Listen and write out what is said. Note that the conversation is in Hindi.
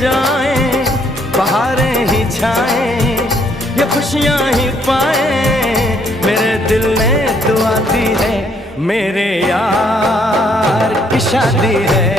जाएं, बहारें ही छाएं, ये खुशियां ही पाएं, मेरे दिल ने दुआ दी है, मेरे यार की शादी है।